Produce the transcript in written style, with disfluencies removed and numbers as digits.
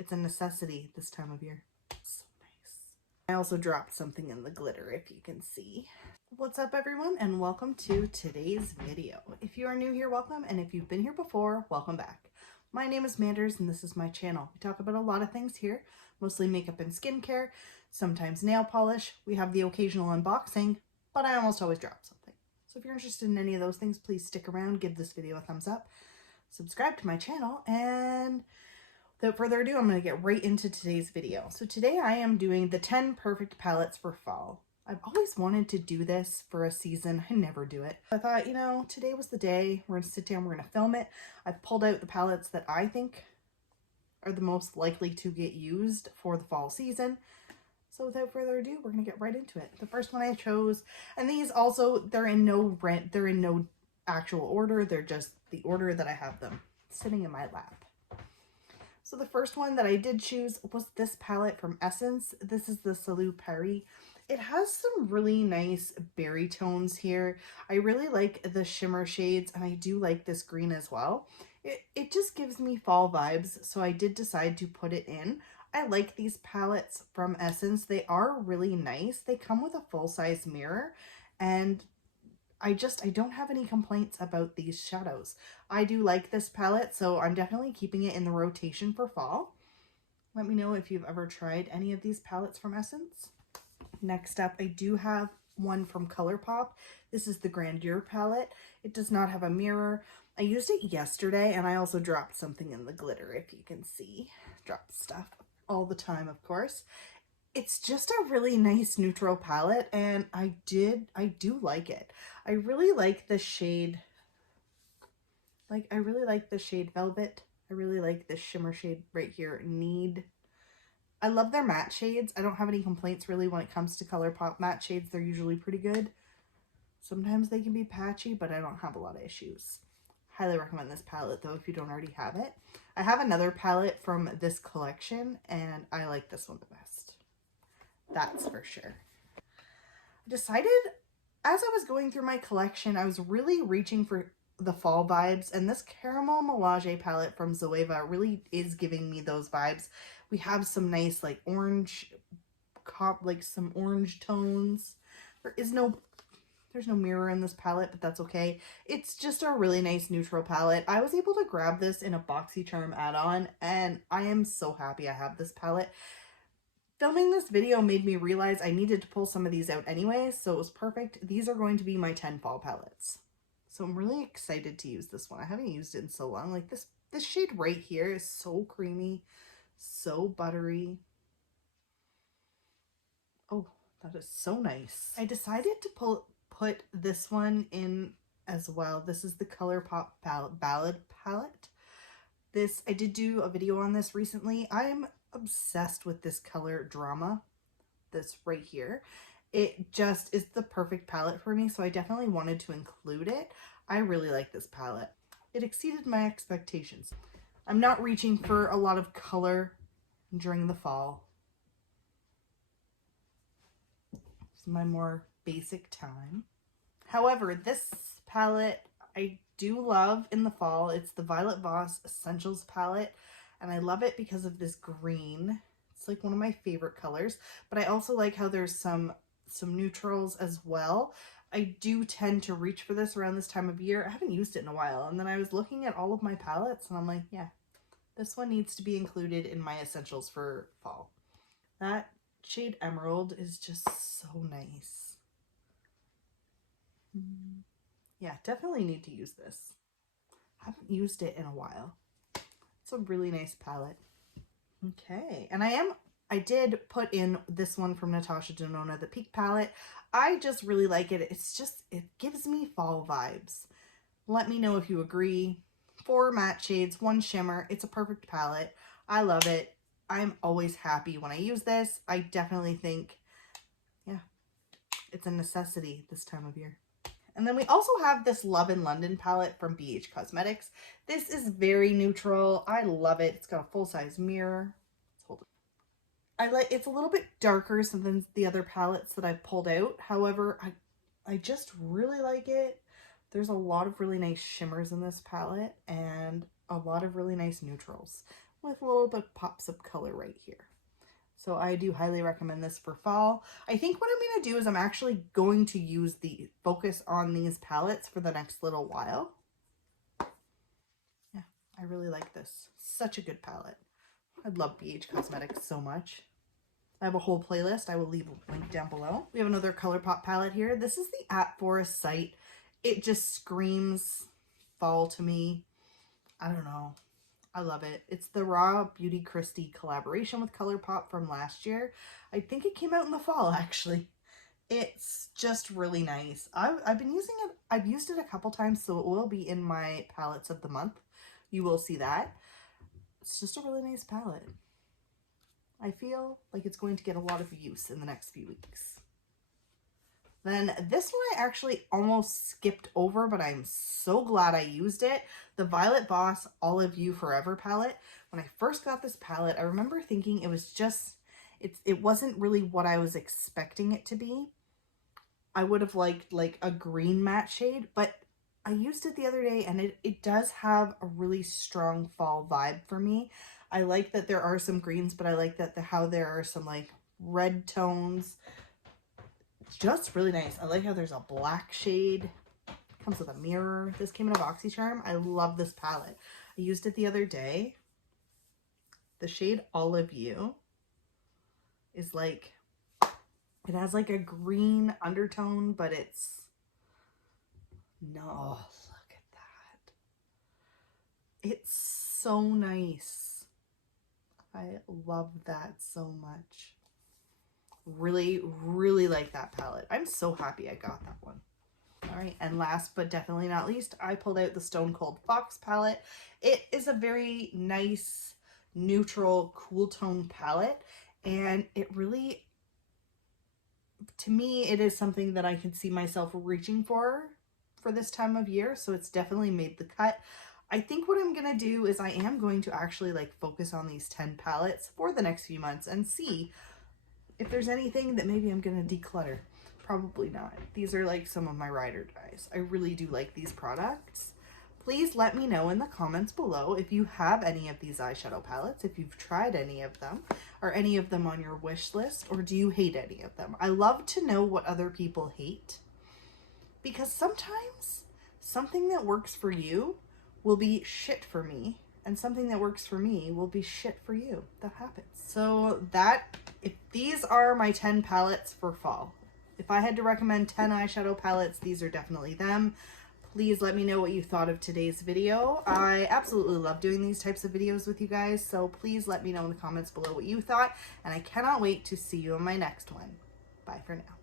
It's a necessity this time of year. So nice. I also dropped something in the glitter, if you can see. What's up, everyone, and welcome to today's video. If you are new here, welcome, and if you've been here before, welcome back. My name is Manders, and this is my channel. We talk about a lot of things here, mostly makeup and skincare, sometimes nail polish. We have the occasional unboxing, but I almost always drop something. So if you're interested in any of those things, please stick around, give this video a thumbs up, subscribe to my channel, and without further ado, I'm going to get right into today's video. So today I am doing the 10 perfect palettes for fall. I've always wanted to do this for a season. I never do it. I thought, you know, today was the day. We're going to sit down, we're going to film it. I've pulled out the palettes that I think are the most likely to get used for the fall season. So without further ado, we're going to get right into it. The first one I chose, and these also, they're in no actual order. They're just the order that I have them sitting in my lap. So the first one that I did choose was this palette from Essence. This is the Salou Paris. It has some really nice berry tones here. I really like the shimmer shades, and I do like this green as well. It just gives me fall vibes, so I did decide to put it in. I like these palettes from Essence. They are really nice. They come with a full-size mirror, and I don't have any complaints about these shadows. I do like this palette, so I'm definitely keeping it in the rotation for fall. Let me know if you've ever tried any of these palettes from Essence. Next up, I do have one from Colourpop. This is the Grandeur palette. It does not have a mirror. I used it yesterday, and I also dropped something in the glitter, if you can see. Drop stuff all the time, of course. It's just a really nice neutral palette, and I do like it. I really like the shade, I really like the shade Velvet. I really like this shimmer shade right here, Need. I love their matte shades. I don't have any complaints really when it comes to Colourpop matte shades. They're usually pretty good. Sometimes they can be patchy, but I don't have a lot of issues. Highly recommend this palette though if you don't already have it. I have another palette from this collection, and I like this one the best. That's for sure. I decided as I was going through my collection, I was really reaching for the fall vibes, and this Caramel Melange palette from Zoeva really is giving me those vibes. We have some nice orange, some orange tones. There's no mirror in this palette, but that's okay. It's just a really nice neutral palette. I was able to grab this in a BoxyCharm add-on, and I am so happy I have this palette. Filming this video made me realize I needed to pull some of these out anyway, so it was perfect. These are going to be my 10 fall palettes. So I'm really excited to use this one. I haven't used it in so long. Like this shade right here is so creamy, so buttery. Oh, that is so nice. I decided to put this one in as well. This is the Colourpop Ballad palette. I did do a video on this recently. I'm obsessed with this color Drama, this right here. It just is the perfect palette for me, so I definitely wanted to include it. I really like this palette. It exceeded my expectations. I'm not reaching for a lot of color during the fall. It's my more basic time. However, this palette I do love in the fall. It's the Violet Voss Essentials palette, and I love it because of this green. It's like one of my favorite colors, but I also like how there's some neutrals as well. I do tend to reach for this around this time of year. I haven't used it in a while, and then I was looking at all of my palettes, and I'm like, yeah, this one needs to be included in my essentials for fall. That shade Emerald is just so nice. Yeah, definitely need to use this. Haven't used it in a while. It's a really nice palette. Okay, and I did put in this one from Natasha Denona, the Peak palette. I just really like it. It gives me fall vibes. Let me know if you agree. 4 matte shades, 1 shimmer. It's a perfect palette. I love it. I'm always happy when I use this. I definitely think, yeah, it's a necessity this time of year. And then we also have this Love in London palette from BH Cosmetics. This is very neutral. I love it. It's got a full-size mirror. Let's hold it. It's a little bit darker than the other palettes that I've pulled out. However, I just really like it. There's a lot of really nice shimmers in this palette and a lot of really nice neutrals. with a little bit pops of color right here. So I do highly recommend this for fall. I think what I'm going to do is I'm actually going to use the focus on these palettes for the next little while. Yeah, I really like this. Such a good palette. I love BH Cosmetics so much. I have a whole playlist. I will leave a link down below. We have another Colourpop palette here. This is the At Forest site. It just screams fall to me. I don't know. I love it. It's the Raw Beauty Christie collaboration with Colourpop from last year. I think it came out in the fall, actually. It's just really nice. I've been using it. I've used it a couple times, so it will be in my palettes of the month. You will see that. It's just a really nice palette. I feel like it's going to get a lot of use in the next few weeks. Then this one I actually almost skipped over, but I'm so glad I used it. The Violet Voss Olive You Forever palette. When I first got this palette, I remember thinking it was just, it wasn't really what I was expecting it to be. I would have liked like a green matte shade, but I used it the other day and it does have a really strong fall vibe for me. I like that there are some greens, but I like that how there are some like red tones. It's just really nice. I like how there's a black shade. It comes with a mirror. This came in a BoxyCharm. I love this palette. I used it the other day. The shade Olive You is like, it has like a green undertone, but it's, no, look at that. It's so nice. I love that so much. Really, really like that palette. I'm so happy I got that one. All right, and last but definitely not least, I pulled out the Stone Cold Fox palette. It is a very nice, neutral, cool tone palette, and it really, to me, it is something that I can see myself reaching for this time of year, so it's definitely made the cut. I think what I'm going to do is I am going to actually like focus on these 10 palettes for the next few months and see if there's anything that maybe I'm going to declutter. Probably not. These are like some of my ride or dies. I really do like these products. Please let me know in the comments below if you have any of these eyeshadow palettes, if you've tried any of them, or any of them on your wish list, or do you hate any of them? I love to know what other people hate, because sometimes something that works for you will be shit for me, and something that works for me will be shit for you. That happens. So if these are my 10 palettes for fall, if I had to recommend 10 eyeshadow palettes, these are definitely them. Please let me know what you thought of today's video. I absolutely love doing these types of videos with you guys, so please let me know in the comments below what you thought, and I cannot wait to see you in my next one. Bye for now.